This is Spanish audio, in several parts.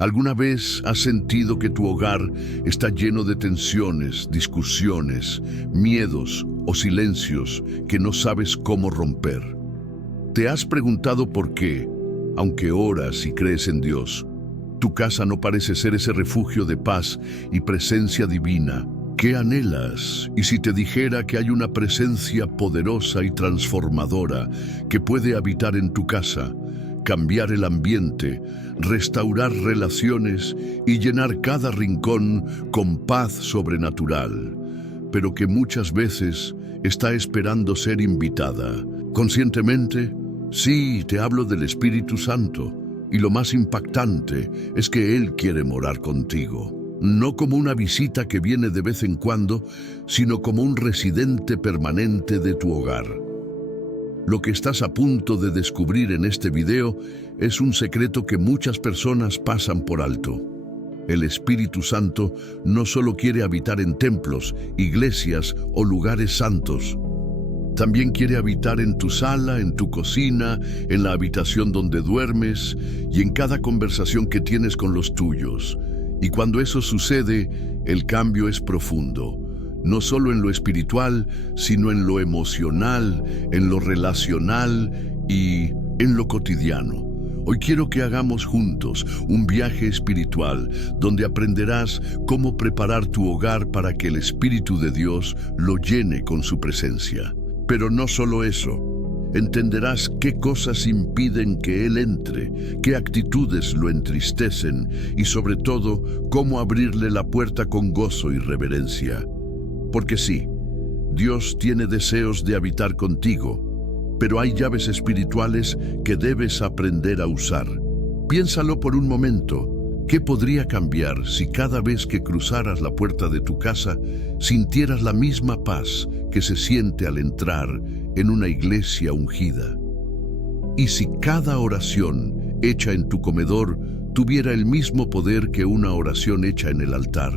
¿Alguna vez has sentido que tu hogar está lleno de tensiones, discusiones, miedos o silencios que no sabes cómo romper? ¿Te has preguntado por qué, aunque oras y crees en Dios, tu casa no parece ser ese refugio de paz y presencia divina? ¿Qué anhelas? Y si te dijera que hay una presencia poderosa y transformadora que puede habitar en tu casa, cambiar el ambiente, restaurar relaciones y llenar cada rincón con paz sobrenatural, pero que muchas veces está esperando ser invitada? ¿Conscientemente? Sí, te hablo del Espíritu Santo, y lo más impactante es que Él quiere morar contigo. No como una visita que viene de vez en cuando, sino como un residente permanente de tu hogar. Lo que estás a punto de descubrir en este video es un secreto que muchas personas pasan por alto. El Espíritu Santo no solo quiere habitar en templos, iglesias o lugares santos. También quiere habitar en tu sala, en tu cocina, en la habitación donde duermes y en cada conversación que tienes con los tuyos. Y cuando eso sucede, el cambio es profundo. No solo en lo espiritual, sino en lo emocional, en lo relacional y en lo cotidiano. Hoy quiero que hagamos juntos un viaje espiritual donde aprenderás cómo preparar tu hogar para que el Espíritu de Dios lo llene con su presencia. Pero no solo eso. Entenderás qué cosas impiden que Él entre, qué actitudes lo entristecen y sobre todo, cómo abrirle la puerta con gozo y reverencia. Porque sí, Dios tiene deseos de habitar contigo, pero hay llaves espirituales que debes aprender a usar. Piénsalo por un momento. ¿Qué podría cambiar si cada vez que cruzaras la puerta de tu casa sintieras la misma paz que se siente al entrar en una iglesia ungida? ¿Y si cada oración hecha en tu comedor tuviera el mismo poder que una oración hecha en el altar?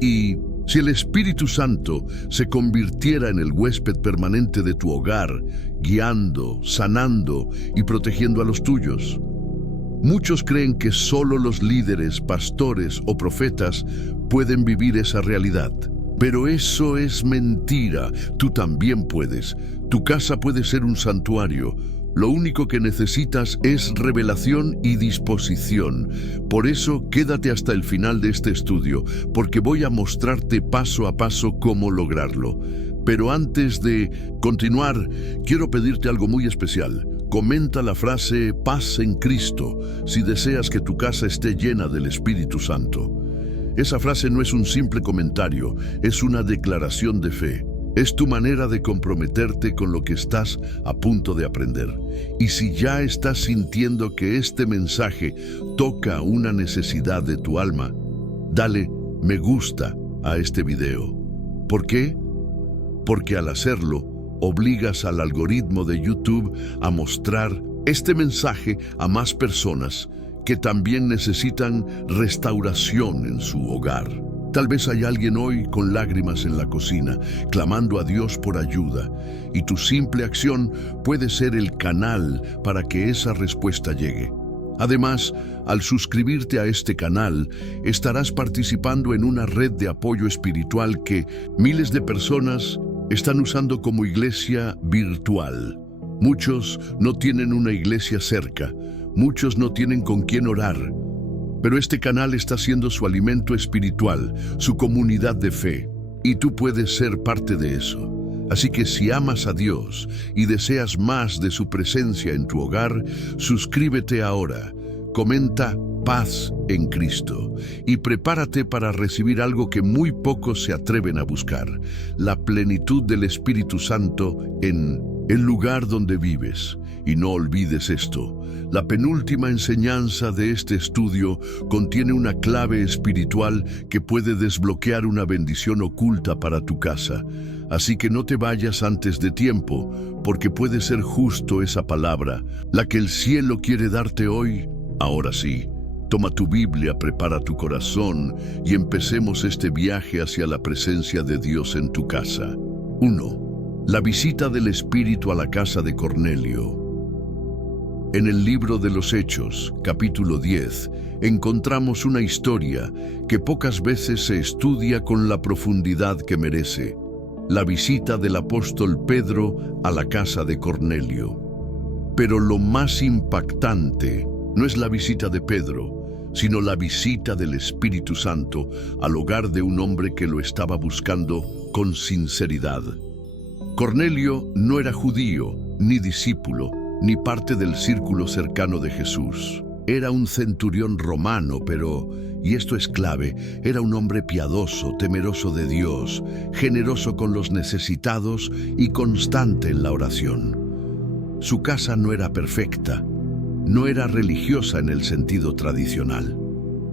¿Y si el Espíritu Santo se convirtiera en el huésped permanente de tu hogar, guiando, sanando y protegiendo a los tuyos? Muchos creen que solo los líderes, pastores o profetas pueden vivir esa realidad. Pero eso es mentira. Tú también puedes. Tu casa puede ser un santuario. Lo único que necesitas es revelación y disposición. Por eso, quédate hasta el final de este estudio, porque voy a mostrarte paso a paso cómo lograrlo. Pero antes de continuar, quiero pedirte algo muy especial. Comenta la frase "paz en Cristo" si deseas que tu casa esté llena del Espíritu Santo. Esa frase no es un simple comentario, es una declaración de fe. Es tu manera de comprometerte con lo que estás a punto de aprender. Y si ya estás sintiendo que este mensaje toca una necesidad de tu alma, dale me gusta a este video. ¿Por qué? Porque al hacerlo, obligas al algoritmo de YouTube a mostrar este mensaje a más personas que también necesitan restauración en su hogar. Tal vez hay alguien hoy con lágrimas en la cocina, clamando a Dios por ayuda, y tu simple acción puede ser el canal para que esa respuesta llegue. Además, al suscribirte a este canal, estarás participando en una red de apoyo espiritual que miles de personas están usando como iglesia virtual. Muchos no tienen una iglesia cerca, muchos no tienen con quién orar, pero este canal está siendo su alimento espiritual, su comunidad de fe, y tú puedes ser parte de eso. Así que si amas a Dios y deseas más de su presencia en tu hogar, suscríbete ahora, comenta "paz en Cristo" y prepárate para recibir algo que muy pocos se atreven a buscar: la plenitud del Espíritu Santo en el lugar donde vives. Y no olvides esto: la penúltima enseñanza de este estudio contiene una clave espiritual que puede desbloquear una bendición oculta para tu casa. Así que no te vayas antes de tiempo, porque puede ser justo esa palabra, la que el cielo quiere darte hoy. Ahora sí, toma tu Biblia, prepara tu corazón y empecemos este viaje hacia la presencia de Dios en tu casa. 1. La visita del Espíritu a la casa de Cornelio. En el libro de los Hechos, capítulo 10, encontramos una historia que pocas veces se estudia con la profundidad que merece: la visita del apóstol Pedro a la casa de Cornelio. Pero lo más impactante no es la visita de Pedro, sino la visita del Espíritu Santo al hogar de un hombre que lo estaba buscando con sinceridad. Cornelio no era judío, ni discípulo, ni parte del círculo cercano de Jesús. Era un centurión romano, pero, y esto es clave, era un hombre piadoso, temeroso de Dios, generoso con los necesitados y constante en la oración. Su casa no era perfecta, no era religiosa en el sentido tradicional,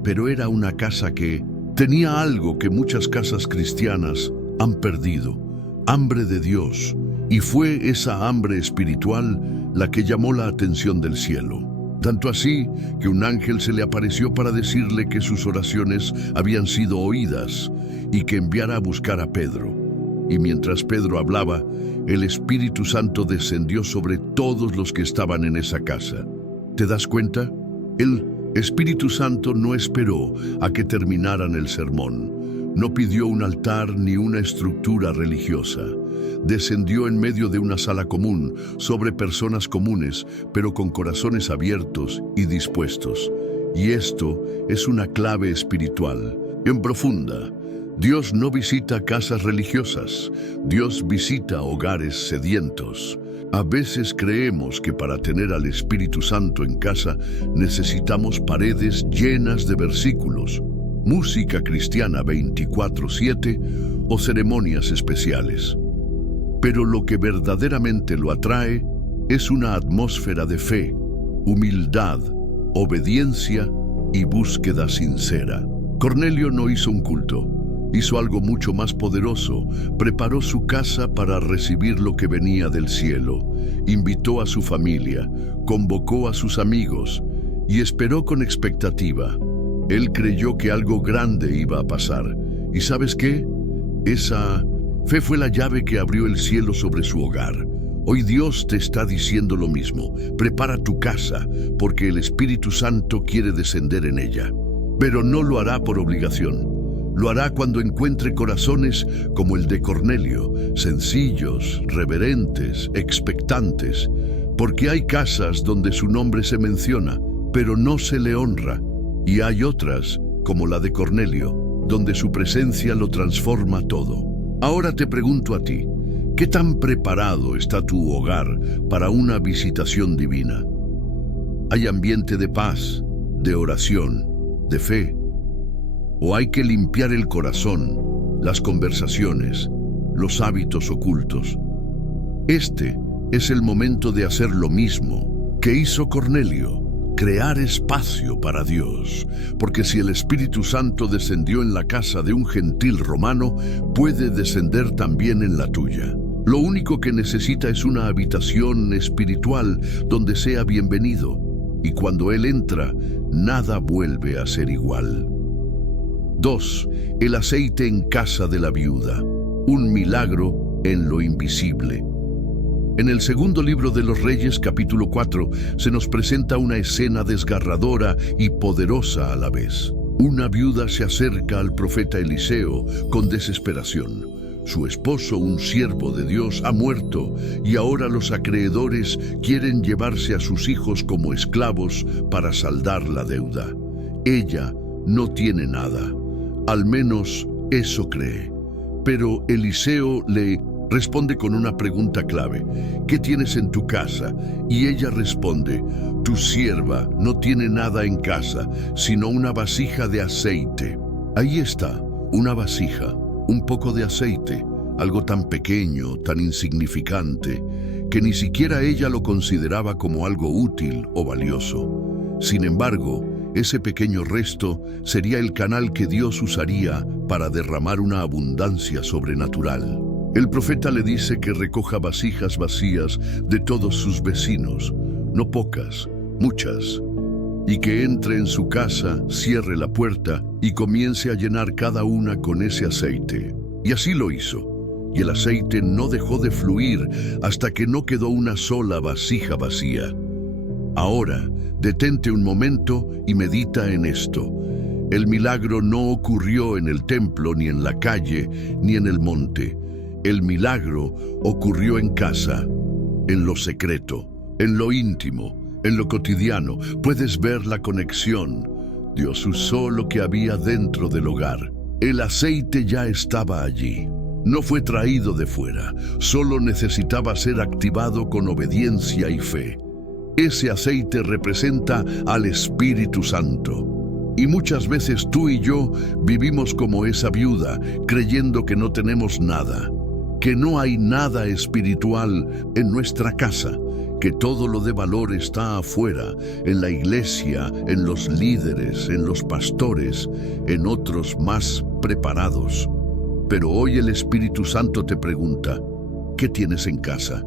pero era una casa que tenía algo que muchas casas cristianas han perdido: hambre de Dios. Y fue esa hambre espiritual la que llamó la atención del cielo. Tanto así que un ángel se le apareció para decirle que sus oraciones habían sido oídas y que enviara a buscar a Pedro. Y mientras Pedro hablaba, el Espíritu Santo descendió sobre todos los que estaban en esa casa. ¿Te das cuenta? El Espíritu Santo no esperó a que terminaran el sermón. No pidió un altar ni una estructura religiosa. Descendió en medio de una sala común, sobre personas comunes, pero con corazones abiertos y dispuestos. Y esto es una clave espiritual, en profunda. Dios no visita casas religiosas, Dios visita hogares sedientos. A veces creemos que para tener al Espíritu Santo en casa necesitamos paredes llenas de versículos, música cristiana 24/7 o ceremonias especiales. Pero lo que verdaderamente lo atrae es una atmósfera de fe, humildad, obediencia y búsqueda sincera. Cornelio no hizo un culto, hizo algo mucho más poderoso. Preparó su casa para recibir lo que venía del cielo, invitó a su familia, convocó a sus amigos y esperó con expectativa. Él creyó que algo grande iba a pasar. ¿Y sabes qué? Esa fe fue la llave que abrió el cielo sobre su hogar. Hoy Dios te está diciendo lo mismo: prepara tu casa, porque el Espíritu Santo quiere descender en ella. Pero no lo hará por obligación. Lo hará cuando encuentre corazones como el de Cornelio, sencillos, reverentes, expectantes, porque hay casas donde su nombre se menciona, pero no se le honra, y hay otras, como la de Cornelio, donde su presencia lo transforma todo. Ahora te pregunto a ti, ¿qué tan preparado está tu hogar para una visitación divina? ¿Hay ambiente de paz, de oración, de fe? ¿O hay que limpiar el corazón, las conversaciones, los hábitos ocultos? Este es el momento de hacer lo mismo que hizo Cornelio: crear espacio para Dios, porque si el Espíritu Santo descendió en la casa de un gentil romano, puede descender también en la tuya. Lo único que necesita es una habitación espiritual donde sea bienvenido, y cuando Él entra, nada vuelve a ser igual. 2. El aceite en casa de la viuda, un milagro en lo invisible. En el segundo libro de los Reyes, capítulo 4, se nos presenta una escena desgarradora y poderosa a la vez. Una viuda se acerca al profeta Eliseo con desesperación. Su esposo, un siervo de Dios, ha muerto y ahora los acreedores quieren llevarse a sus hijos como esclavos para saldar la deuda. Ella no tiene nada, al menos eso cree. Pero Eliseo le responde con una pregunta clave: ¿qué tienes en tu casa? Y ella responde: tu sierva no tiene nada en casa, sino una vasija de aceite. Ahí está, una vasija, un poco de aceite, algo tan pequeño, tan insignificante, que ni siquiera ella lo consideraba como algo útil o valioso. Sin embargo, ese pequeño resto sería el canal que Dios usaría para derramar una abundancia sobrenatural. El profeta le dice que recoja vasijas vacías de todos sus vecinos, no pocas, muchas, y que entre en su casa, cierre la puerta y comience a llenar cada una con ese aceite. Y así lo hizo, y el aceite no dejó de fluir hasta que no quedó una sola vasija vacía. Ahora, detente un momento y medita en esto. El milagro no ocurrió en el templo, ni en la calle, ni en el monte. El milagro ocurrió en casa, en lo secreto, en lo íntimo, en lo cotidiano. Puedes ver la conexión. Dios usó lo que había dentro del hogar. El aceite ya estaba allí. No fue traído de fuera, solo necesitaba ser activado con obediencia y fe. Ese aceite representa al Espíritu Santo. Y muchas veces tú y yo vivimos como esa viuda, creyendo que no tenemos nada, que no hay nada espiritual en nuestra casa, que todo lo de valor está afuera, en la iglesia, en los líderes, en los pastores, en otros más preparados. Pero hoy el Espíritu Santo te pregunta, ¿qué tienes en casa?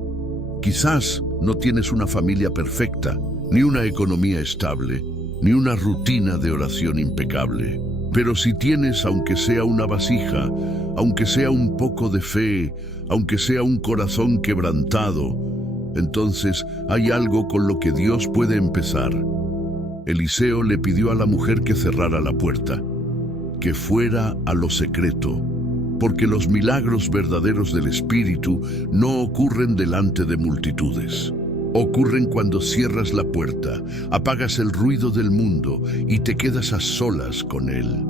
Quizás no tienes una familia perfecta, ni una economía estable, ni una rutina de oración impecable. Pero si tienes, aunque sea una vasija, aunque sea un poco de fe, aunque sea un corazón quebrantado, entonces hay algo con lo que Dios puede empezar. Eliseo le pidió a la mujer que cerrara la puerta, que fuera a lo secreto, porque los milagros verdaderos del Espíritu no ocurren delante de multitudes. Ocurren cuando cierras la puerta, apagas el ruido del mundo y te quedas a solas con Él.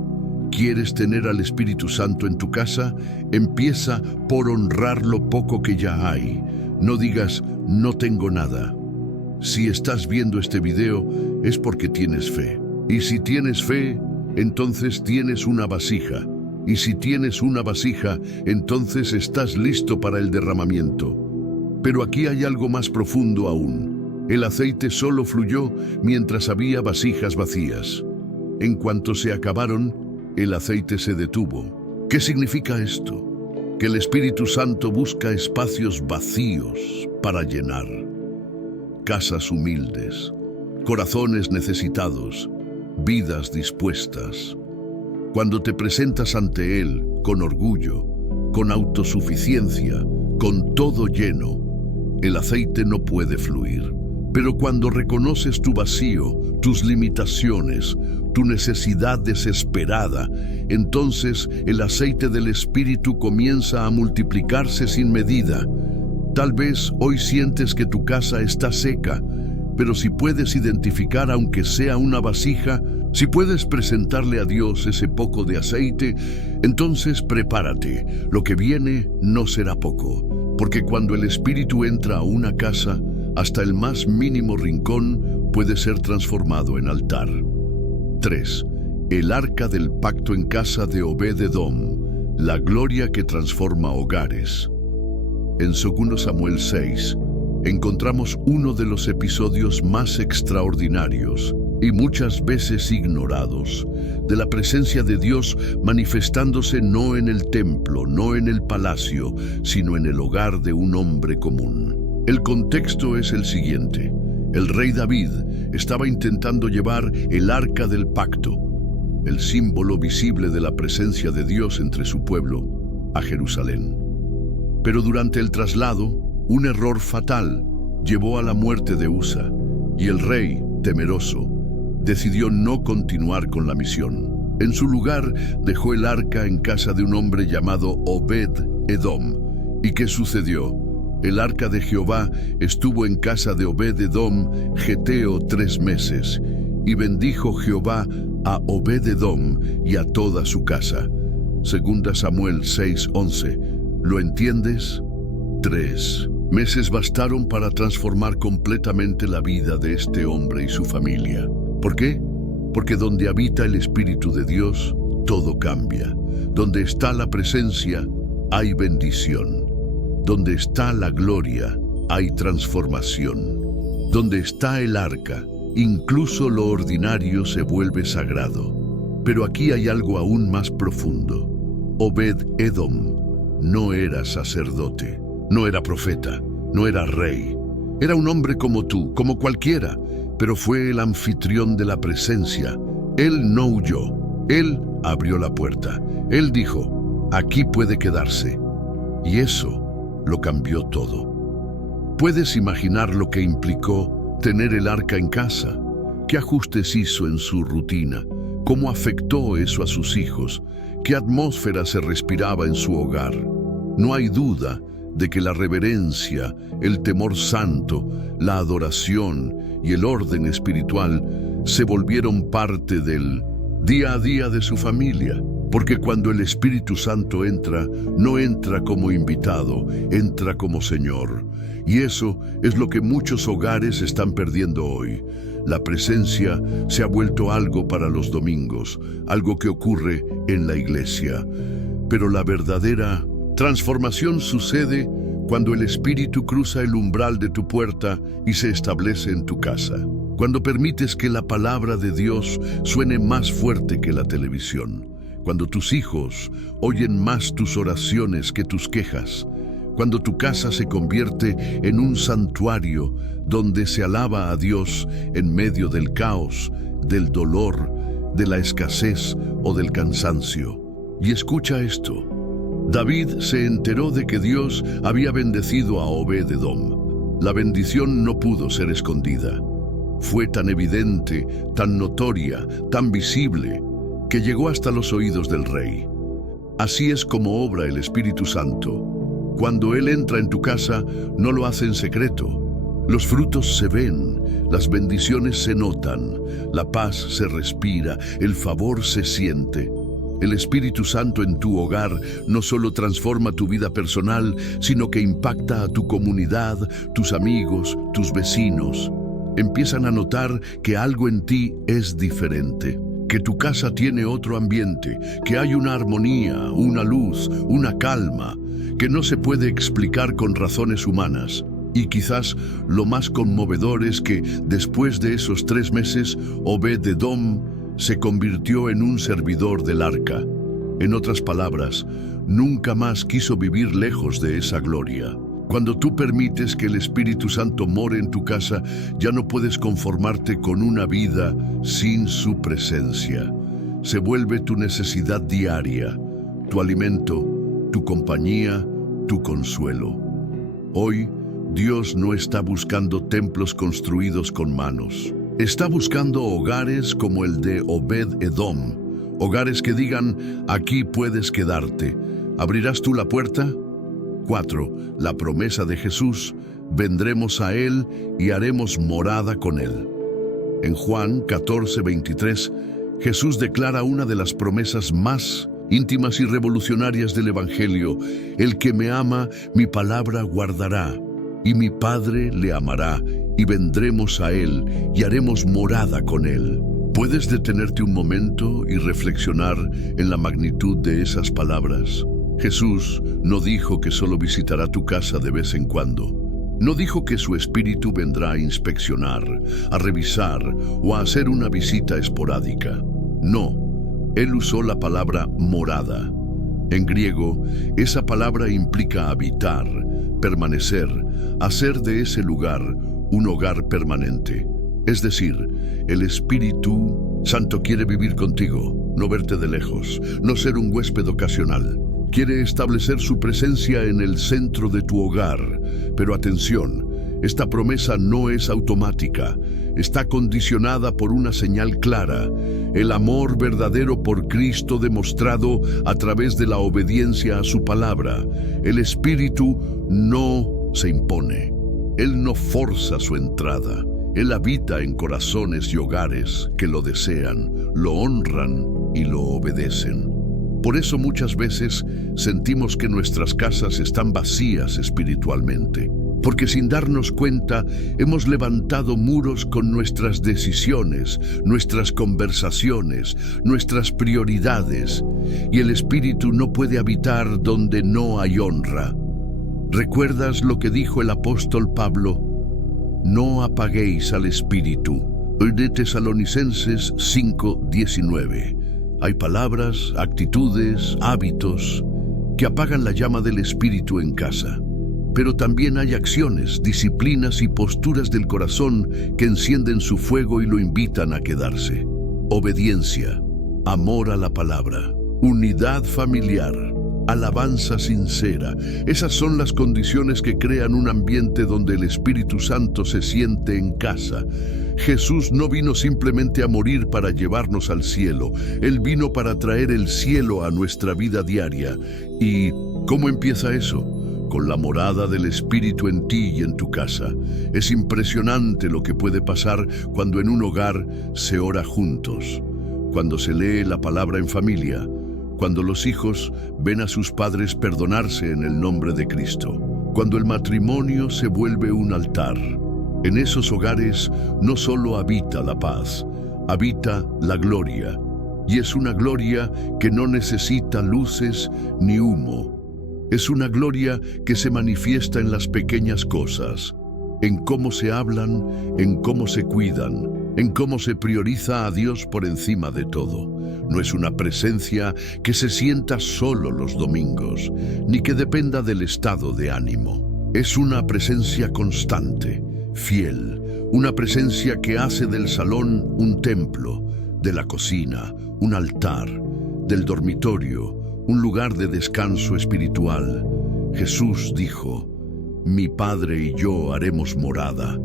¿Quieres tener al Espíritu Santo en tu casa? Empieza por honrar lo poco que ya hay. No digas, no tengo nada. Si estás viendo este video, es porque tienes fe. Y si tienes fe, entonces tienes una vasija. Y si tienes una vasija, entonces estás listo para el derramamiento. Pero aquí hay algo más profundo aún. El aceite solo fluyó mientras había vasijas vacías. En cuanto se acabaron, el aceite se detuvo. ¿Qué significa esto? Que el Espíritu Santo busca espacios vacíos para llenar. Casas humildes, corazones necesitados, vidas dispuestas. Cuando te presentas ante Él con orgullo, con autosuficiencia, con todo lleno, el aceite no puede fluir. Pero cuando reconoces tu vacío, tus limitaciones, tu necesidad desesperada, entonces el aceite del Espíritu comienza a multiplicarse sin medida. Tal vez hoy sientes que tu casa está seca, pero si puedes identificar, aunque sea una vasija, si puedes presentarle a Dios ese poco de aceite, entonces prepárate. Lo que viene no será poco, porque cuando el Espíritu entra a una casa, hasta el más mínimo rincón puede ser transformado en altar. 3. El arca del pacto en casa de Obed-Edom, la gloria que transforma hogares. En 2 Samuel 6, encontramos uno de los episodios más extraordinarios y muchas veces ignorados, de la presencia de Dios manifestándose no en el templo, no en el palacio, sino en el hogar de un hombre común. El contexto es el siguiente. El rey David estaba intentando llevar el arca del pacto, el símbolo visible de la presencia de Dios entre su pueblo, a Jerusalén. Pero durante el traslado, un error fatal llevó a la muerte de Usa, y el rey, temeroso, decidió no continuar con la misión. En su lugar, dejó el arca en casa de un hombre llamado Obed-Edom. ¿Y qué sucedió? El arca de Jehová estuvo en casa de Obed-Edom, geteo, 3 meses, y bendijo Jehová a Obed-Edom y a toda su casa. 2 Samuel 6:11. ¿Lo entiendes? 3 meses bastaron para transformar completamente la vida de este hombre y su familia. ¿Por qué? Porque donde habita el Espíritu de Dios, todo cambia. Donde está la presencia, hay bendición. Donde está la gloria, hay transformación. Donde está el arca, incluso lo ordinario se vuelve sagrado. Pero aquí hay algo aún más profundo. Obed-Edom no era sacerdote, no era profeta, no era rey. Era un hombre como tú, como cualquiera, pero fue el anfitrión de la presencia. Él no huyó, él abrió la puerta. Él dijo, aquí puede quedarse. Y eso lo cambió todo. ¿Puedes imaginar lo que implicó tener el arca en casa? ¿Qué ajustes hizo en su rutina? ¿Cómo afectó eso a sus hijos? ¿Qué atmósfera se respiraba en su hogar? No hay duda de que la reverencia, el temor santo, la adoración y el orden espiritual se volvieron parte del día a día de su familia. Porque cuando el Espíritu Santo entra, no entra como invitado, entra como Señor. Y eso es lo que muchos hogares están perdiendo hoy. La presencia se ha vuelto algo para los domingos, algo que ocurre en la iglesia. Pero la verdadera transformación sucede cuando el Espíritu cruza el umbral de tu puerta y se establece en tu casa. Cuando permites que la palabra de Dios suene más fuerte que la televisión. Cuando tus hijos oyen más tus oraciones que tus quejas. Cuando tu casa se convierte en un santuario donde se alaba a Dios en medio del caos, del dolor, de la escasez o del cansancio. Y escucha esto. David se enteró de que Dios había bendecido a Obed-Edom. La bendición no pudo ser escondida. Fue tan evidente, tan notoria, tan visible, que llegó hasta los oídos del rey. Así es como obra el Espíritu Santo. Cuando Él entra en tu casa, no lo hace en secreto. Los frutos se ven, las bendiciones se notan, la paz se respira, el favor se siente. El Espíritu Santo en tu hogar no solo transforma tu vida personal, sino que impacta a tu comunidad, tus amigos, tus vecinos. Empiezan a notar que algo en ti es diferente, que tu casa tiene otro ambiente, que hay una armonía, una luz, una calma, que no se puede explicar con razones humanas. Y quizás lo más conmovedor es que después de esos 3 meses, Obed-Edom se convirtió en un servidor del arca. En otras palabras, nunca más quiso vivir lejos de esa gloria. Cuando tú permites que el Espíritu Santo more en tu casa, ya no puedes conformarte con una vida sin su presencia. Se vuelve tu necesidad diaria, tu alimento, tu compañía, tu consuelo. Hoy, Dios no está buscando templos construidos con manos. Está buscando hogares como el de Obed-Edom, hogares que digan, aquí puedes quedarte. ¿Abrirás tú la puerta? 4. La promesa de Jesús, vendremos a Él y haremos morada con Él. En Juan 14:23, Jesús declara una de las promesas más íntimas y revolucionarias del Evangelio: el que me ama, mi palabra guardará, y mi Padre le amará, y vendremos a Él y haremos morada con Él. ¿Puedes detenerte un momento y reflexionar en la magnitud de esas palabras? Jesús no dijo que solo visitará tu casa de vez en cuando. No dijo que su Espíritu vendrá a inspeccionar, a revisar o a hacer una visita esporádica. No, Él usó la palabra morada. En griego, esa palabra implica habitar, permanecer, hacer de ese lugar un hogar permanente. Es decir, el Espíritu Santo quiere vivir contigo, no verte de lejos, no ser un huésped ocasional. Quiere establecer su presencia en el centro de tu hogar. Pero atención, esta promesa no es automática. Está condicionada por una señal clara: el amor verdadero por Cristo demostrado a través de la obediencia a su palabra. El Espíritu no se impone. Él no forza su entrada. Él habita en corazones y hogares que lo desean, lo honran y lo obedecen. Por eso muchas veces sentimos que nuestras casas están vacías espiritualmente, porque sin darnos cuenta hemos levantado muros con nuestras decisiones, nuestras conversaciones, nuestras prioridades, y el Espíritu no puede habitar donde no hay honra. ¿Recuerdas lo que dijo el apóstol Pablo? No apaguéis al Espíritu. De Tesalonicenses 5:19. Hay palabras, actitudes, hábitos que apagan la llama del Espíritu en casa. Pero también hay acciones, disciplinas y posturas del corazón que encienden su fuego y lo invitan a quedarse. Obediencia, amor a la palabra, unidad familiar, alabanza sincera. Esas son las condiciones que crean un ambiente donde el Espíritu Santo se siente en casa. Jesús no vino simplemente a morir para llevarnos al cielo. Él vino para traer el cielo a nuestra vida diaria. ¿Y cómo empieza eso? Con la morada del Espíritu en ti y en tu casa. Es impresionante lo que puede pasar cuando en un hogar se ora juntos, cuando se lee la palabra en familia, cuando los hijos ven a sus padres perdonarse en el nombre de Cristo, cuando el matrimonio se vuelve un altar. En esos hogares no solo habita la paz, habita la gloria, y es una gloria que no necesita luces ni humo. Es una gloria que se manifiesta en las pequeñas cosas, en cómo se hablan, en cómo se cuidan, en cómo se prioriza a Dios por encima de todo. No es una presencia que se sienta solo los domingos, ni que dependa del estado de ánimo. Es una presencia constante, fiel, una presencia que hace del salón un templo, de la cocina un altar, del dormitorio un lugar de descanso espiritual. Jesús dijo: mi Padre y yo haremos morada.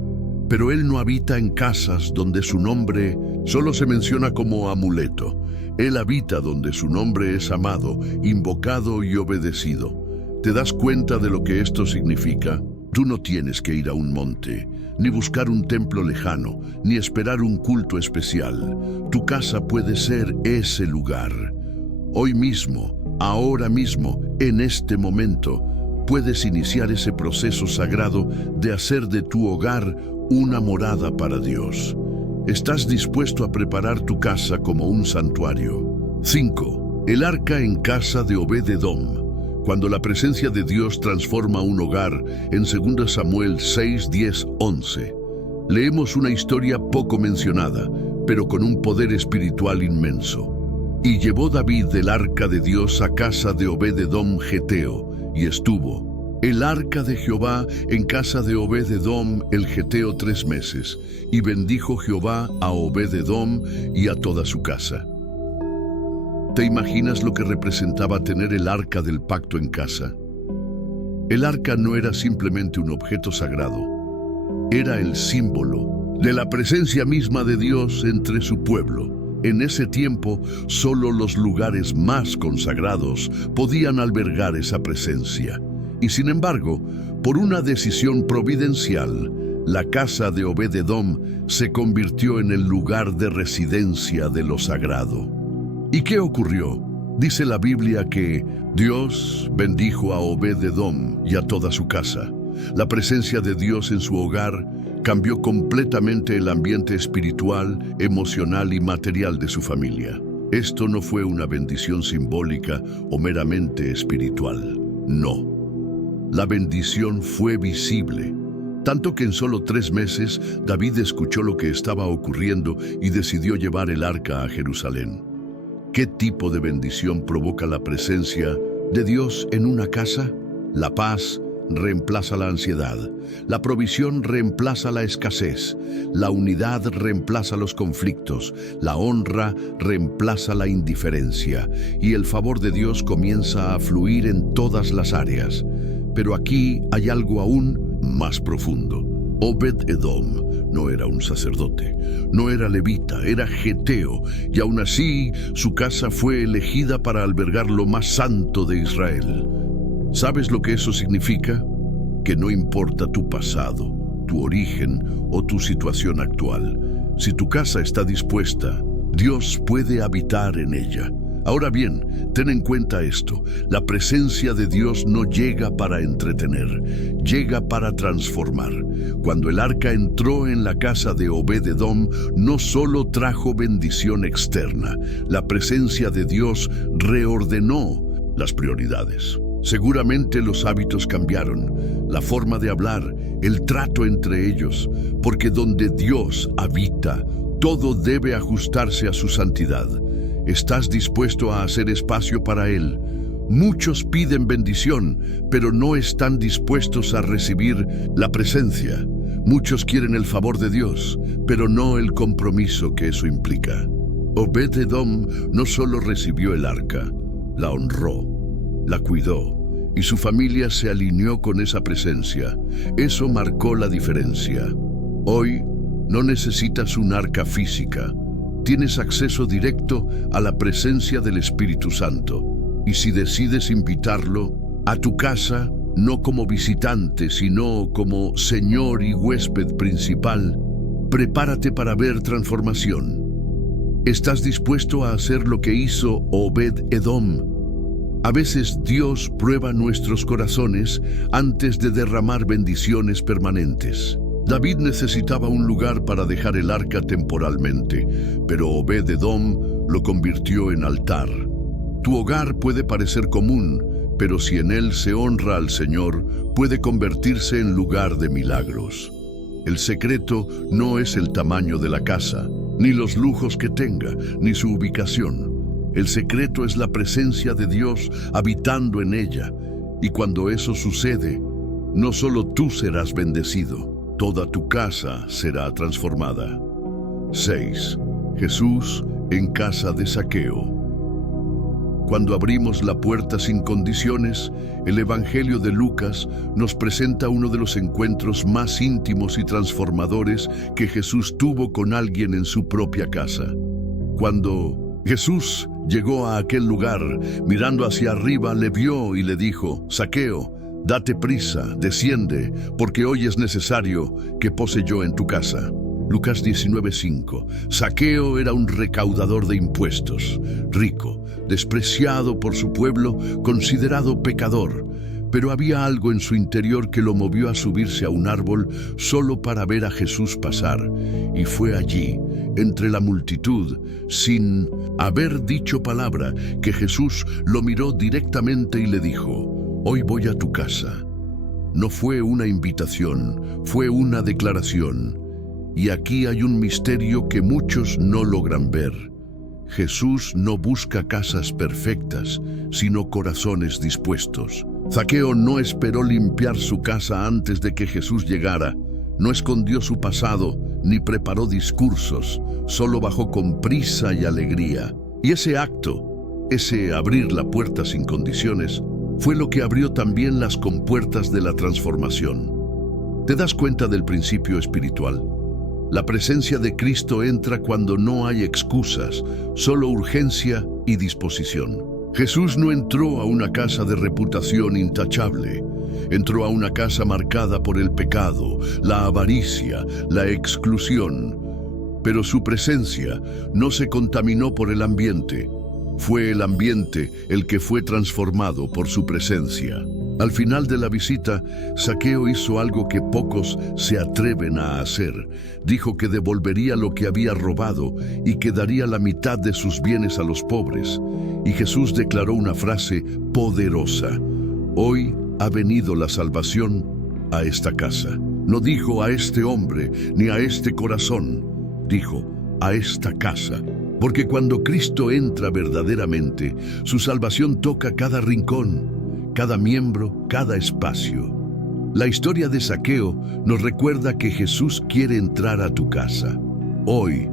Pero Él no habita en casas donde su nombre solo se menciona como amuleto. Él habita donde su nombre es amado, invocado y obedecido. ¿Te das cuenta de lo que esto significa? Tú no tienes que ir a un monte, ni buscar un templo lejano, ni esperar un culto especial. Tu casa puede ser ese lugar. Hoy mismo, ahora mismo, en este momento, puedes iniciar ese proceso sagrado de hacer de tu hogar una morada para Dios. ¿Estás dispuesto a preparar tu casa como un santuario? 5. El arca en casa de Obed-Edom. Cuando la presencia de Dios transforma un hogar, en 2 Samuel 6, 10, 11, leemos una historia poco mencionada, pero con un poder espiritual inmenso. Y llevó David el arca de Dios a casa de Obed-Edom Geteo, y estuvo el arca de Jehová en casa de Obed-Edom el Geteo 3 meses, y bendijo Jehová a Obed-Edom y a toda su casa. ¿Te imaginas lo que representaba tener el arca del pacto en casa? El arca no era simplemente un objeto sagrado, era el símbolo de la presencia misma de Dios entre su pueblo. En ese tiempo, solo los lugares más consagrados podían albergar esa presencia. Y sin embargo, por una decisión providencial, la casa de Obed-Edom se convirtió en el lugar de residencia de lo sagrado. ¿Y qué ocurrió? Dice la Biblia que Dios bendijo a Obed-Edom y a toda su casa. La presencia de Dios en su hogar cambió completamente el ambiente espiritual, emocional y material de su familia. Esto no fue una bendición simbólica o meramente espiritual. No. La bendición fue visible. Tanto que en solo 3 meses, David escuchó lo que estaba ocurriendo y decidió llevar el arca a Jerusalén. ¿Qué tipo de bendición provoca la presencia de Dios en una casa? La paz reemplaza la ansiedad, la provisión reemplaza la escasez, la unidad reemplaza los conflictos, la honra reemplaza la indiferencia, y el favor de Dios comienza a fluir en todas las áreas. Pero aquí hay algo aún más profundo. Obed-Edom no era un sacerdote, no era levita, era geteo, y aún así su casa fue elegida para albergar lo más santo de Israel. ¿Sabes lo que eso significa? Que no importa tu pasado, tu origen o tu situación actual. Si tu casa está dispuesta, Dios puede habitar en ella. Ahora bien, ten en cuenta esto: la presencia de Dios no llega para entretener, llega para transformar. Cuando el arca entró en la casa de Obed-Edom, no solo trajo bendición externa, la presencia de Dios reordenó las prioridades. Seguramente los hábitos cambiaron, la forma de hablar, el trato entre ellos, porque donde Dios habita, todo debe ajustarse a su santidad. ¿Estás dispuesto a hacer espacio para Él? Muchos piden bendición, pero no están dispuestos a recibir la presencia. Muchos quieren el favor de Dios, pero no el compromiso que eso implica. Obed-Edom no solo recibió el arca, la honró. la cuidó, y su familia se alineó con esa presencia. Eso marcó la diferencia. Hoy no necesitas un arca física. Tienes acceso directo a la presencia del Espíritu Santo. Y si decides invitarlo a tu casa, no como visitante, sino como Señor y huésped principal, prepárate para ver transformación. ¿Estás dispuesto a hacer lo que hizo Obed-Edom? A veces Dios prueba nuestros corazones antes de derramar bendiciones permanentes. David necesitaba un lugar para dejar el arca temporalmente, pero Obed-Edom lo convirtió en altar. Tu hogar puede parecer común, pero si en él se honra al Señor, puede convertirse en lugar de milagros. El secreto no es el tamaño de la casa, ni los lujos que tenga, ni su ubicación. El secreto es la presencia de Dios habitando en ella. Y cuando eso sucede, no solo tú serás bendecido, toda tu casa será transformada. 6. Jesús en casa de Zaqueo. Cuando abrimos la puerta sin condiciones, el Evangelio de Lucas nos presenta uno de los encuentros más íntimos y transformadores que Jesús tuvo con alguien en su propia casa. Cuando Jesús llegó a aquel lugar, mirando hacia arriba, le vio y le dijo: Zaqueo, date prisa, desciende, porque hoy es necesario que pose yo en tu casa. Lucas 19:5. Zaqueo era un recaudador de impuestos, rico, despreciado por su pueblo, considerado pecador. Pero había algo en su interior que lo movió a subirse a un árbol solo para ver a Jesús pasar. Y fue allí, entre la multitud, sin haber dicho palabra, que Jesús lo miró directamente y le dijo: Hoy voy a tu casa. No fue una invitación, fue una declaración. Y aquí hay un misterio que muchos no logran ver. Jesús no busca casas perfectas, sino corazones dispuestos. Zaqueo no esperó limpiar su casa antes de que Jesús llegara. No escondió su pasado, ni preparó discursos. Solo bajó con prisa y alegría. Y ese acto, ese abrir la puerta sin condiciones, fue lo que abrió también las compuertas de la transformación. ¿Te das cuenta del principio espiritual? La presencia de Cristo entra cuando no hay excusas, solo urgencia y disposición. Jesús no entró a una casa de reputación intachable. Entró a una casa marcada por el pecado, la avaricia, la exclusión. Pero su presencia no se contaminó por el ambiente. Fue el ambiente el que fue transformado por su presencia. Al final de la visita, Zaqueo hizo algo que pocos se atreven a hacer. Dijo que devolvería lo que había robado y que daría la mitad de sus bienes a los pobres. Y Jesús declaró una frase poderosa: Hoy ha venido la salvación a esta casa. No dijo a este hombre ni a este corazón, dijo a esta casa. Porque cuando Cristo entra verdaderamente, su salvación toca cada rincón, cada miembro, cada espacio. La historia de Zaqueo nos recuerda que Jesús quiere entrar a tu casa. Hoy,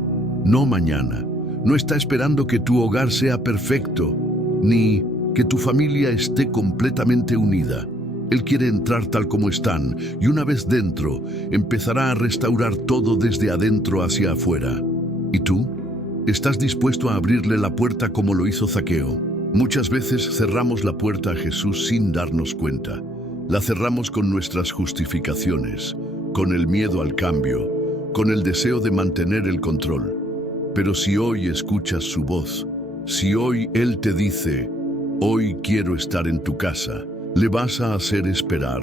no mañana. No está esperando que tu hogar sea perfecto, ni que tu familia esté completamente unida. Él quiere entrar tal como están, y una vez dentro, empezará a restaurar todo desde adentro hacia afuera. ¿Y tú? ¿Estás dispuesto a abrirle la puerta como lo hizo Zaqueo? Muchas veces cerramos la puerta a Jesús sin darnos cuenta. La cerramos con nuestras justificaciones, con el miedo al cambio, con el deseo de mantener el control. Pero si hoy escuchas su voz, si hoy Él te dice: hoy quiero estar en tu casa, le vas a hacer esperar.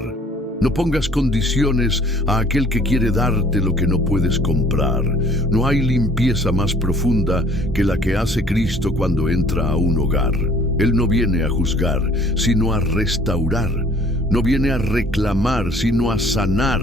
No pongas condiciones a aquel que quiere darte lo que no puedes comprar. No hay limpieza más profunda que la que hace Cristo cuando entra a un hogar. Él no viene a juzgar, sino a restaurar. No viene a reclamar, sino a sanar.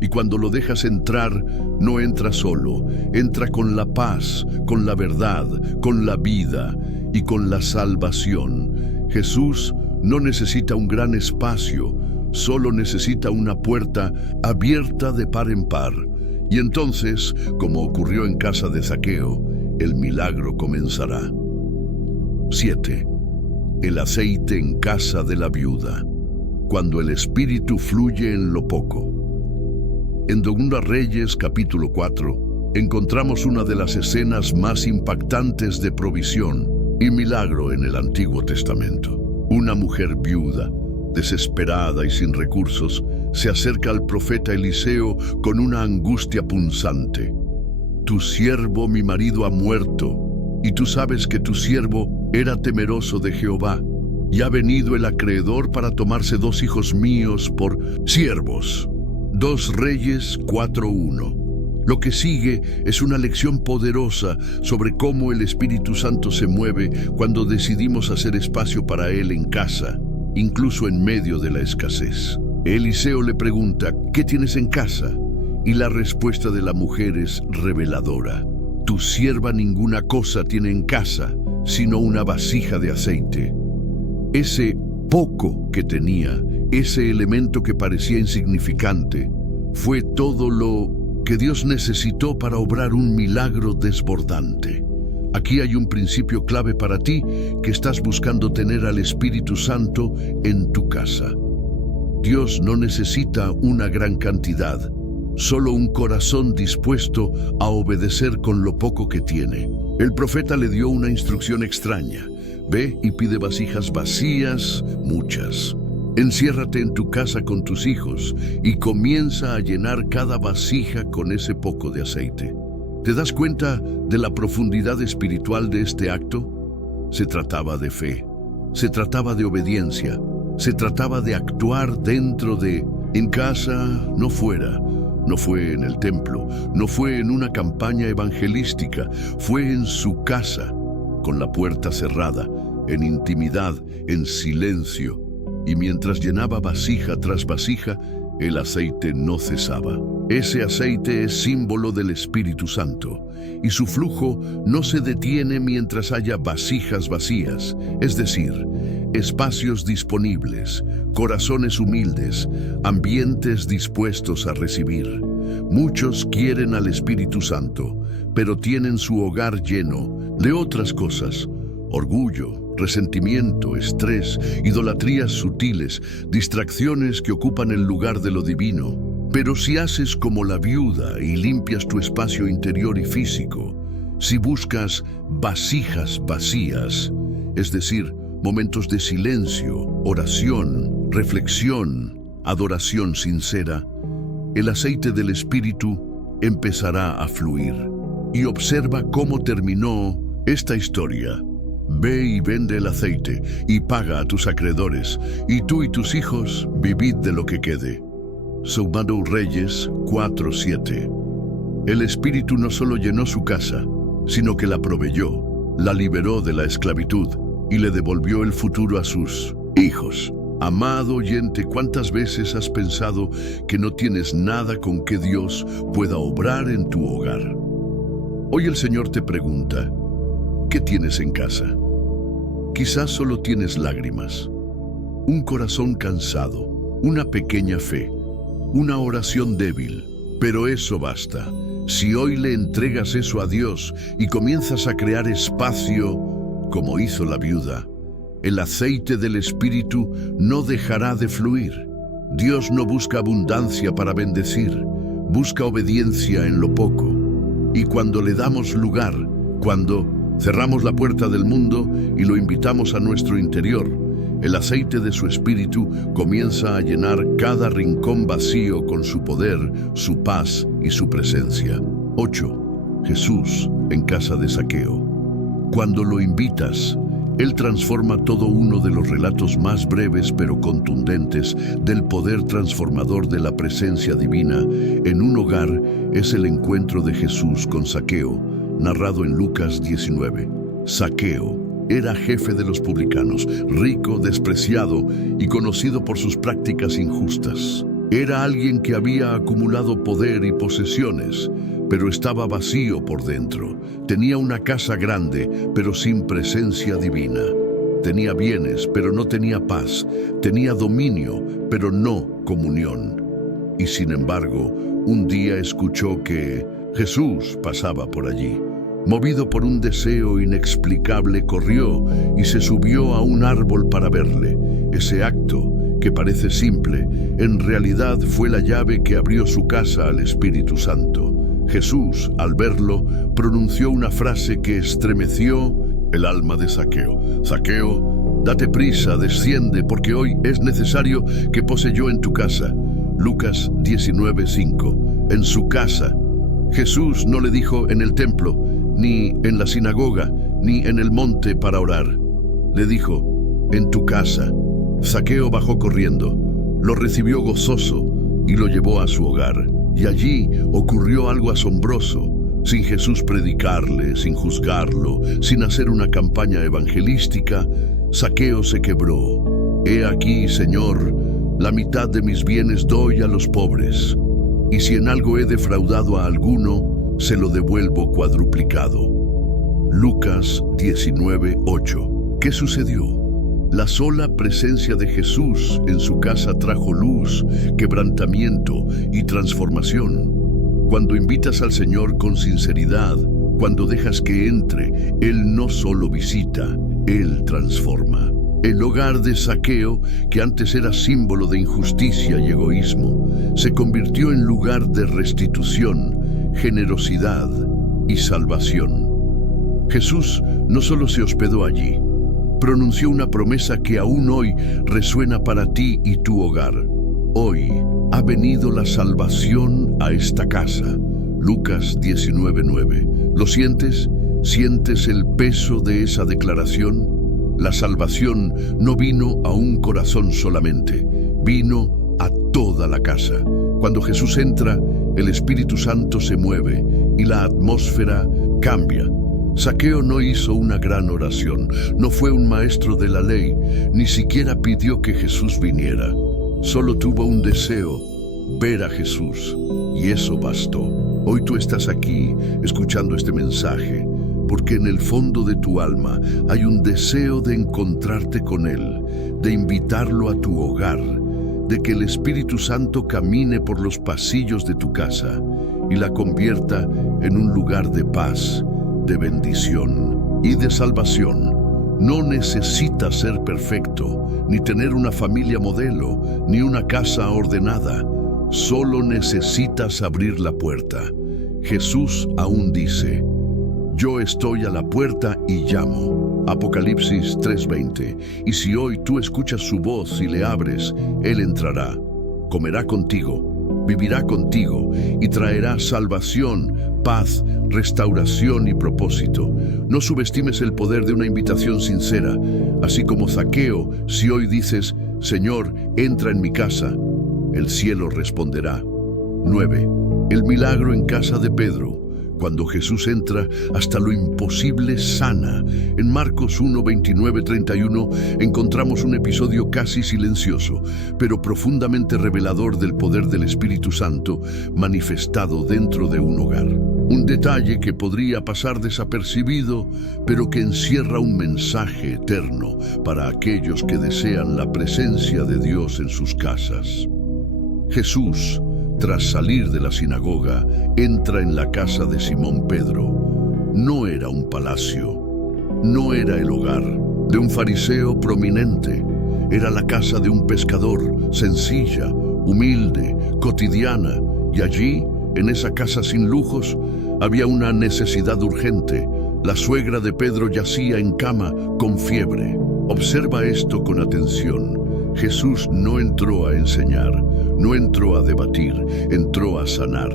Y cuando lo dejas entrar, no entra solo. Entra con la paz, con la verdad, con la vida y con la salvación. Jesús no necesita un gran espacio, solo necesita una puerta abierta de par en par. Y entonces, como ocurrió en casa de Zaqueo, el milagro comenzará. 7. El aceite en casa de la viuda. Cuando el espíritu fluye en lo poco. En 2 Reyes, capítulo 4, encontramos una de las escenas más impactantes de provisión y milagro en el Antiguo Testamento. Una mujer viuda, desesperada y sin recursos, se acerca al profeta Eliseo con una angustia punzante. Tu siervo, mi marido, ha muerto, y tú sabes que tu siervo era temeroso de Jehová, y ha venido el acreedor para tomarse 2 hijos míos por siervos. 2 Reyes 4:1. Lo que sigue es una lección poderosa sobre cómo el Espíritu Santo se mueve cuando decidimos hacer espacio para Él en casa, incluso en medio de la escasez. Eliseo le pregunta, ¿qué tienes en casa? Y la respuesta de la mujer es reveladora. Tu sierva ninguna cosa tiene en casa, sino una vasija de aceite. Ese poco que tenía, ese elemento que parecía insignificante, fue todo lo que Dios necesitó para obrar un milagro desbordante. Aquí hay un principio clave para ti que estás buscando tener al Espíritu Santo en tu casa. Dios no necesita una gran cantidad, solo un corazón dispuesto a obedecer con lo poco que tiene. El profeta le dio una instrucción extraña. Ve y pide vasijas vacías, muchas. Enciérrate en tu casa con tus hijos y comienza a llenar cada vasija con ese poco de aceite. ¿Te das cuenta de la profundidad espiritual de este acto? Se trataba de fe, se trataba de obediencia, se trataba de actuar dentro de, en casa, no fuera. No fue en el templo, no fue en una campaña evangelística, fue en su casa, con la puerta cerrada, en intimidad, en silencio. Y mientras llenaba vasija tras vasija, el aceite no cesaba. Ese aceite es símbolo del Espíritu Santo, y su flujo no se detiene mientras haya vasijas vacías, es decir, espacios disponibles, corazones humildes, ambientes dispuestos a recibir. Muchos quieren al Espíritu Santo, pero tienen su hogar lleno de otras cosas: orgullo, resentimiento, estrés, idolatrías sutiles, distracciones que ocupan el lugar de lo divino. Pero si haces como la viuda y limpias tu espacio interior y físico, si buscas vasijas vacías, es decir, momentos de silencio, oración, reflexión, adoración sincera, el aceite del Espíritu empezará a fluir. Y observa cómo terminó esta historia. Ve y vende el aceite y paga a tus acreedores, y tú y tus hijos vivid de lo que quede. 2 Reyes 4:7. El Espíritu no solo llenó su casa, sino que la proveyó, la liberó de la esclavitud y le devolvió el futuro a sus hijos. Amado oyente, ¿cuántas veces has pensado que no tienes nada con que Dios pueda obrar en tu hogar? Hoy el Señor te pregunta, ¿qué tienes en casa? Quizás solo tienes lágrimas, un corazón cansado, una pequeña fe, una oración débil, pero eso basta. Si hoy le entregas eso a Dios y comienzas a crear espacio, como hizo la viuda, el aceite del Espíritu no dejará de fluir. Dios no busca abundancia para bendecir, busca obediencia en lo poco. Y cuando le damos lugar, cuando cerramos la puerta del mundo y lo invitamos a nuestro interior, el aceite de su Espíritu comienza a llenar cada rincón vacío con su poder, su paz y su presencia. 8. Jesús en casa de Zaqueo. Cuando lo invitas, Él transforma todo uno de los relatos más breves pero contundentes del poder transformador de la presencia divina. En un hogar es el encuentro de Jesús con Zaqueo, narrado en Lucas 19. Zaqueo era jefe de los publicanos, rico, despreciado y conocido por sus prácticas injustas. Era alguien que había acumulado poder y posesiones, pero estaba vacío por dentro. Tenía una casa grande, pero sin presencia divina. Tenía bienes, pero no tenía paz. Tenía dominio, pero no comunión. Y sin embargo, un día escuchó que Jesús pasaba por allí. Movido por un deseo inexplicable, corrió y se subió a un árbol para verle. Ese acto, que parece simple, en realidad fue la llave que abrió su casa al Espíritu Santo. Jesús, al verlo, pronunció una frase que estremeció el alma de Zaqueo. Zaqueo, date prisa, desciende, porque hoy es necesario que pose yo en tu casa. Lucas 19:5. En su casa. Jesús no le dijo en el templo, ni en la sinagoga, ni en el monte para orar. Le dijo, en tu casa. Zaqueo bajó corriendo, lo recibió gozoso y lo llevó a su hogar. Y allí ocurrió algo asombroso. Sin Jesús predicarle, sin juzgarlo, sin hacer una campaña evangelística, Zaqueo se quebró. He aquí, Señor, la mitad de mis bienes doy a los pobres, y si en algo he defraudado a alguno, se lo devuelvo cuadruplicado. Lucas 19:8. ¿Qué sucedió? La sola presencia de Jesús en su casa trajo luz, quebrantamiento y transformación. Cuando invitas al Señor con sinceridad, cuando dejas que entre, Él no solo visita, Él transforma. El hogar de Zaqueo, que antes era símbolo de injusticia y egoísmo, se convirtió en lugar de restitución, generosidad y salvación. Jesús no solo se hospedó allí, pronunció una promesa que aún hoy resuena para ti y tu hogar. Hoy ha venido la salvación a esta casa. Lucas 19:9. ¿Lo sientes? ¿Sientes el peso de esa declaración? La salvación no vino a un corazón solamente, vino a toda la casa. Cuando Jesús entra, el Espíritu Santo se mueve y la atmósfera cambia. Zaqueo no hizo una gran oración, no fue un maestro de la ley, ni siquiera pidió que Jesús viniera. Solo tuvo un deseo, ver a Jesús, y eso bastó. Hoy tú estás aquí, escuchando este mensaje, porque en el fondo de tu alma hay un deseo de encontrarte con Él, de invitarlo a tu hogar, de que el Espíritu Santo camine por los pasillos de tu casa y la convierta en un lugar de paz, de bendición y de salvación. No necesitas ser perfecto, ni tener una familia modelo, ni una casa ordenada. Solo necesitas abrir la puerta. Jesús aún dice, yo estoy a la puerta y llamo. Apocalipsis 3:20. Y si hoy tú escuchas su voz y le abres, Él entrará, comerá contigo, vivirá contigo y traerá salvación, paz, restauración y propósito. No subestimes el poder de una invitación sincera. Así como Zaqueo, si hoy dices, Señor, entra en mi casa, el cielo responderá. 9. El milagro en casa de Pedro. Cuando Jesús entra, hasta lo imposible sana. En Marcos 1:29-31 encontramos un episodio casi silencioso, pero profundamente revelador del poder del Espíritu Santo manifestado dentro de un hogar. Un detalle que podría pasar desapercibido, pero que encierra un mensaje eterno para aquellos que desean la presencia de Dios en sus casas. Jesús, tras salir de la sinagoga, entra en la casa de Simón Pedro. No era un palacio, no era el hogar de un fariseo prominente, era la casa de un pescador, sencilla, humilde, cotidiana, y allí, en esa casa sin lujos, había una necesidad urgente. La suegra de Pedro yacía en cama con fiebre. Observa esto con atención. Jesús no entró a enseñar, no entró a debatir, entró a sanar.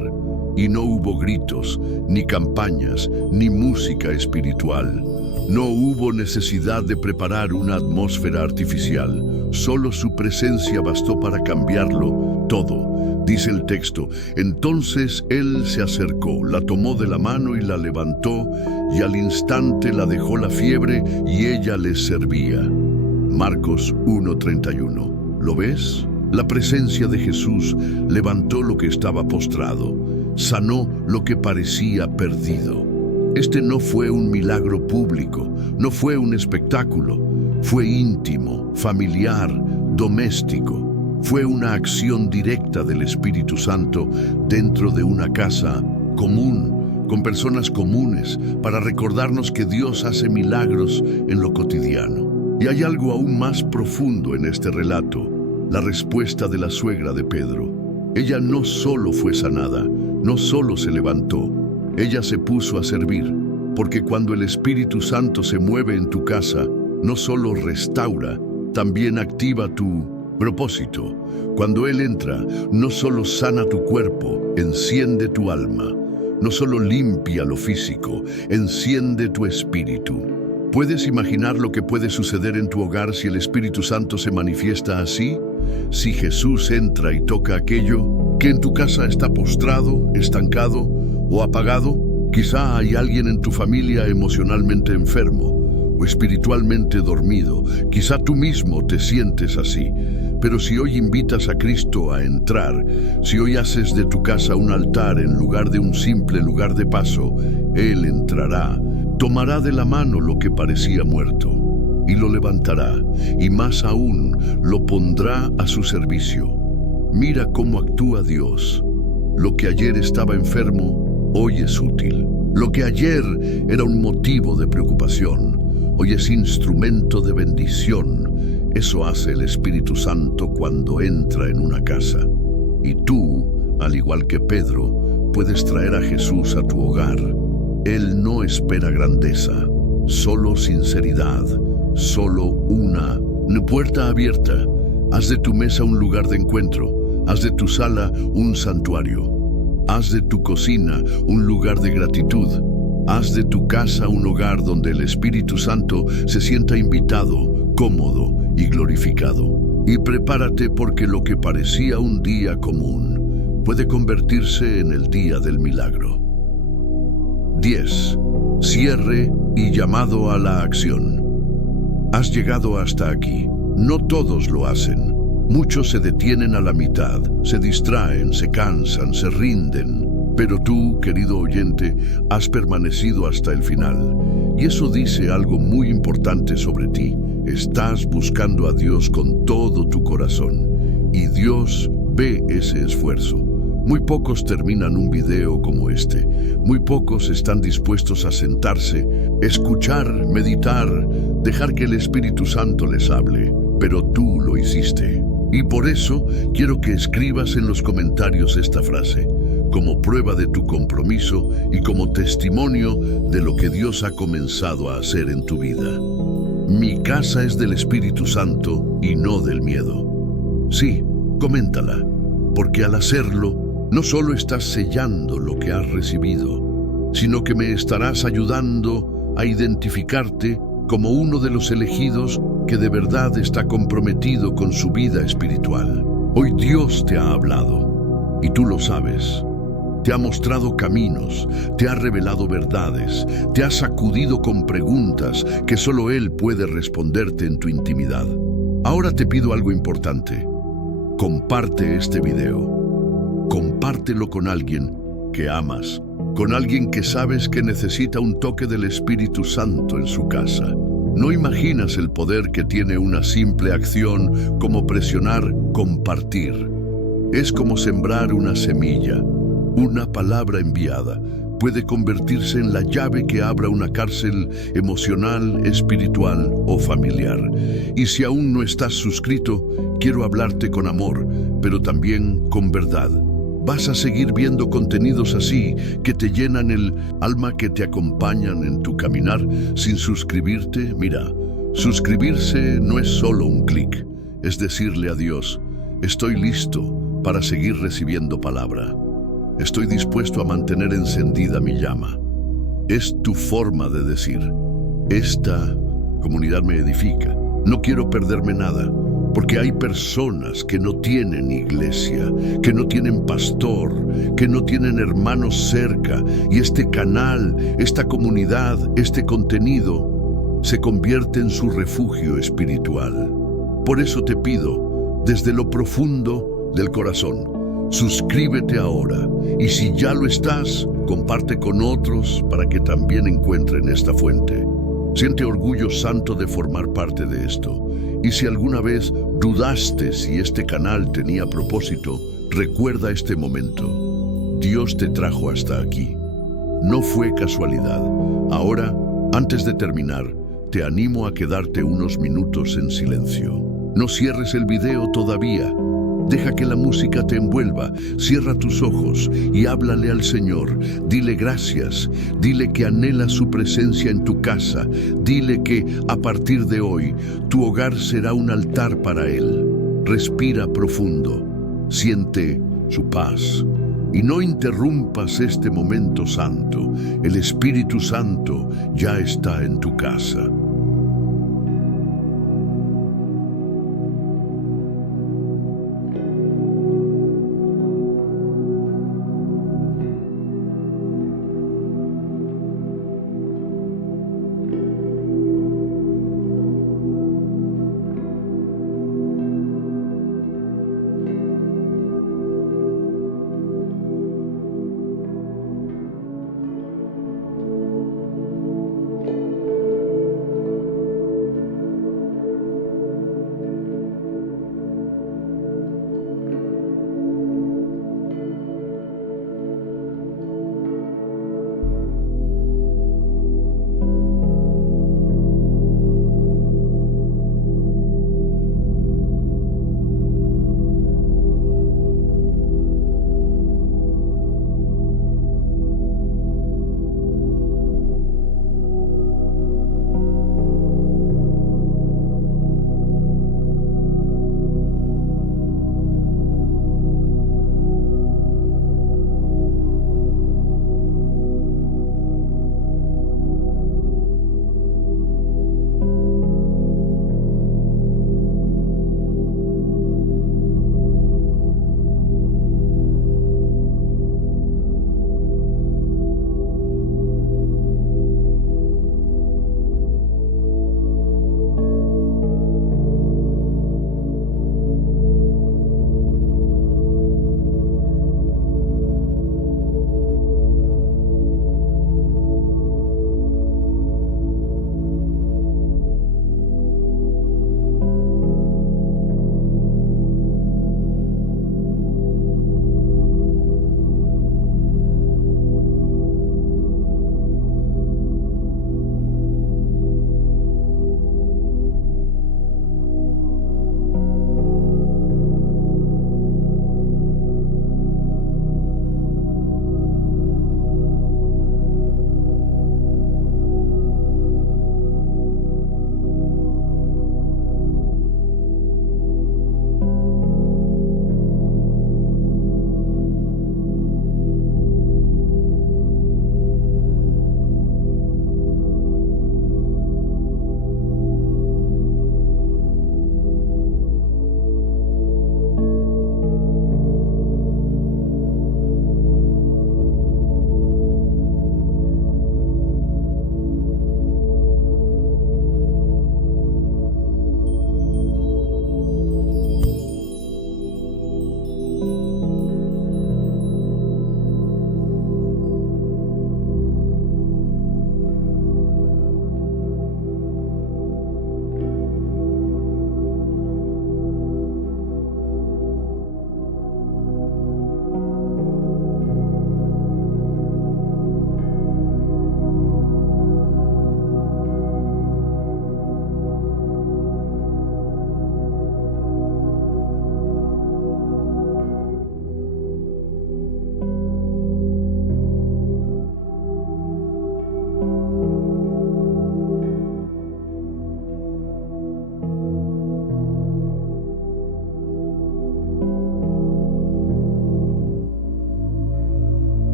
Y no hubo gritos, ni campañas, ni música espiritual. No hubo necesidad de preparar una atmósfera artificial. Solo su presencia bastó para cambiarlo todo. Dice el texto, entonces él se acercó, la tomó de la mano y la levantó, y al instante la dejó la fiebre y ella les servía. Marcos 1:31. ¿Lo ves? La presencia de Jesús levantó lo que estaba postrado, sanó lo que parecía perdido. Este no fue un milagro público, no fue un espectáculo, fue íntimo, familiar, doméstico. Fue una acción directa del Espíritu Santo dentro de una casa común, con personas comunes, para recordarnos que Dios hace milagros en lo cotidiano. Y hay algo aún más profundo en este relato, la respuesta de la suegra de Pedro. Ella no solo fue sanada, no solo se levantó, ella se puso a servir, porque cuando el Espíritu Santo se mueve en tu casa, no solo restaura, también activa tu propósito. Cuando Él entra, no solo sana tu cuerpo, enciende tu alma, no solo limpia lo físico, enciende tu espíritu. ¿Puedes imaginar lo que puede suceder en tu hogar si el Espíritu Santo se manifiesta así? Si Jesús entra y toca aquello que en tu casa está postrado, estancado o apagado. Quizá hay alguien en tu familia emocionalmente enfermo o espiritualmente dormido. Quizá tú mismo te sientes así. Pero si hoy invitas a Cristo a entrar, si hoy haces de tu casa un altar en lugar de un simple lugar de paso, Él entrará, tomará de la mano lo que parecía muerto y lo levantará, y más aún, lo pondrá a su servicio. Mira cómo actúa Dios. Lo que ayer estaba enfermo, hoy es útil. Lo que ayer era un motivo de preocupación, hoy es instrumento de bendición. Eso hace el Espíritu Santo cuando entra en una casa. Y tú, al igual que Pedro, puedes traer a Jesús a tu hogar. Él no espera grandeza, solo sinceridad, solo una puerta abierta. Haz de tu mesa un lugar de encuentro, haz de tu sala un santuario, haz de tu cocina un lugar de gratitud, haz de tu casa un hogar donde el Espíritu Santo se sienta invitado, cómodo y glorificado. Y prepárate, porque lo que parecía un día común puede convertirse en el día del milagro. 10. Cierre y llamado a la acción. Has llegado hasta aquí. No todos lo hacen. Muchos se detienen a la mitad, se distraen, se cansan, se rinden. Pero tú, querido oyente, has permanecido hasta el final. Y eso dice algo muy importante sobre ti. Estás buscando a Dios con todo tu corazón. Y Dios ve ese esfuerzo. Muy pocos terminan un video como este. Muy pocos están dispuestos a sentarse, escuchar, meditar, dejar que el Espíritu Santo les hable. Pero tú lo hiciste. Y por eso quiero que escribas en los comentarios esta frase, como prueba de tu compromiso y como testimonio de lo que Dios ha comenzado a hacer en tu vida. Mi casa es del Espíritu Santo y no del miedo. Sí, coméntala, porque al hacerlo, no solo estás sellando lo que has recibido, sino que me estarás ayudando a identificarte como uno de los elegidos que de verdad está comprometido con su vida espiritual. Hoy Dios te ha hablado, y tú lo sabes. Te ha mostrado caminos, te ha revelado verdades, te ha sacudido con preguntas que solo Él puede responderte en tu intimidad. Ahora te pido algo importante. Comparte este video. Compártelo con alguien que amas, con alguien que sabes que necesita un toque del Espíritu Santo en su casa. No imaginas el poder que tiene una simple acción como presionar compartir. Es como sembrar una semilla. Una palabra enviada puede convertirse en la llave que abra una cárcel emocional, espiritual o familiar. Y si aún no estás suscrito, quiero hablarte con amor, pero también con verdad. Vas a seguir viendo contenidos así que te llenan el alma, que te acompañan en tu caminar. Sin suscribirte, mira, suscribirse no es solo un clic, es decirle a Dios, estoy listo para seguir recibiendo palabra. Estoy dispuesto a mantener encendida mi llama. Es tu forma de decir, esta comunidad me edifica. No quiero perderme nada, porque hay personas que no tienen iglesia, que no tienen pastor, que no tienen hermanos cerca, y este canal, esta comunidad, este contenido se convierte en su refugio espiritual. Por eso te pido, desde lo profundo del corazón, suscríbete ahora, y si ya lo estás, comparte con otros para que también encuentren esta fuente. Siente orgullo santo de formar parte de esto. Y si alguna vez dudaste si este canal tenía propósito, recuerda este momento. Dios te trajo hasta aquí. no fue casualidad. Ahora, antes de terminar, te animo a quedarte unos minutos en silencio. No cierres el video todavía. Deja que la música te envuelva, cierra tus ojos y háblale al Señor. Dile gracias, dile que anhelas su presencia en tu casa, dile que a partir de hoy tu hogar será un altar para Él. Respira profundo, siente su paz y no interrumpas este momento santo. El Espíritu Santo ya está en tu casa.